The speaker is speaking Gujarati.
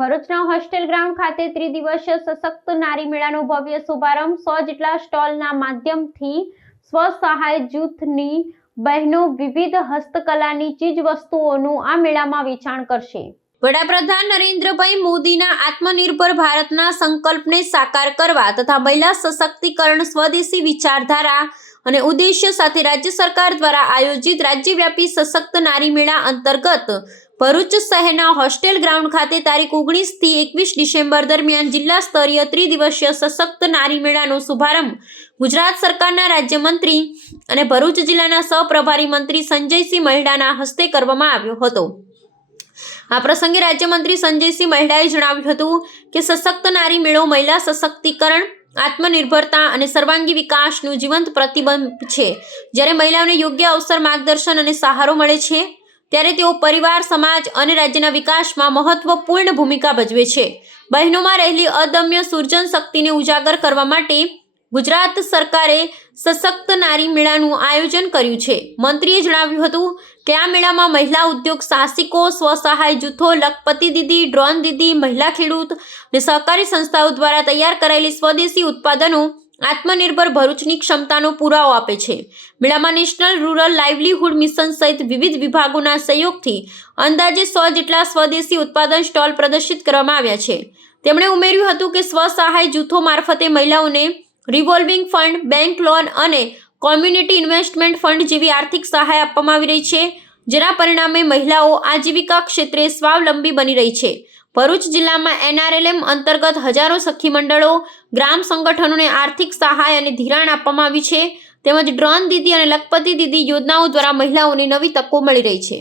ભરૂચના હોસ્ટેલ ગ્રાઉન્ડ ખાતે ત્રિદિવસીય સશક્ત નારી મેળાનો ભવ્ય શુભારંભ 100 જેટલા સ્ટોલના માધ્યમથી સ્વસહાય જૂથની બહેનો વિવિધ હસ્તકલાની ચીજવસ્તુઓનું આ મેળામાં વેચાણ કરશે। વડાપ્રધાન નરેન્દ્રભાઈ મોદીના આત્મનિર્ભર ભારતના સંકલ્પને સાકાર કરવા તથા મહિલા સશક્તિકરણ સ્વદેશી વિચારધારા અને ઉદ્દેશ્ય સાથે રાજ્ય સરકાર દ્વારા આયોજિત રાજ્યવ્યાપી સશક્ત નારી મેળા અંતર્ગત ભરૂચ શહેરના હોસ્ટેલ ગ્રાઉન્ડ ખાતે તારીખ 19 થી 21 ડિસેમ્બર દરમિયાન જિલ્લા સ્તરીય ત્રિદિવસીય સશક્ત નારી મેળાનો શુભારંભ ગુજરાત સરકારના રાજ્યમંત્રી અને ભરૂચ જિલ્લાના સહપ્રભારી મંત્રી સંજયસિંહ મહેડાના હસ્તે કરવામાં આવ્યો હતો। આ પ્રસંગે રાજ્યમંત્રી સંજયસિંહ મહેડાએ જણાવ્યું હતું કે સશક્ત નારી મેળો મહિલા સશક્તિકરણ, આત્મનિર્ભરતા અને સર્વાંગી વિકાસનું જીવંત પ્રતિબિંબ છે। જ્યારે મહિલાઓને યોગ્ય અવસર, માર્ગદર્શન અને સહારો મળે છે ત્યારે તેઓ પરિવાર, સમાજ અને રાજ્યના વિકાસમાં મહત્વપૂર્ણ ભૂમિકા ભજવે છે। બહેનોમાં રહેલી અદમ્ય સૃજન શક્તિને ઉજાગર કરવા માટે ગુજરાત સરકારે સશક્ત નારી મેળાનું આયોજન કર્યું છે। મંત્રીએ જણાવ્યું હતું કે આ મેળામાં મહિલા ઉદ્યોગ સાહસિકો, સ્વસહાય જૂથો, લખપતિ દીદી, ડ્રોન દીદી, મહિલા ખેડૂત અને સહકારી સંસ્થાઓ દ્વારા તૈયાર કરાયેલી સ્વદેશી ઉત્પાદનો આત્મનિર્ભર ભરૂચની ક્ષમતાનો પુરાવો આપે છે। મેળામાં નેશનલ રૂરલ લાઇવલીહુડ મિશન સહિત વિવિધ વિભાગોના સહયોગથી અંદાજે 100 જેટલા સ્વદેશી ઉત્પાદન સ્ટોલ પ્રદર્શિત કરવામાં આવ્યા છે। તેમણે ઉમેર્યું હતું કે સ્વસહાય જૂથો મારફતે મહિલાઓને રિવોલ્વિંગ ફંડ, બેંક લોન અને કોમ્યુનિટી ઇન્વેસ્ટમેન્ટ ફંડ જેવી આર્થિક સહાય આપવામાં આવી રહી છે, જેના પરિણામે મહિલાઓ આજીવિકા ક્ષેત્રે સ્વાવલંબી બની રહી છે। ભરૂચ જિલ્લામાં NRLM અંતર્ગત હજારો સખી મંડળો, ગ્રામ સંગઠનોને આર્થિક સહાય અને ધિરાણ આપવામાં આવી છે, તેમજ ડ્રોન દીદી અને લખપતિ દીદી યોજનાઓ દ્વારા મહિલાઓને નવી તકો મળી રહી છે।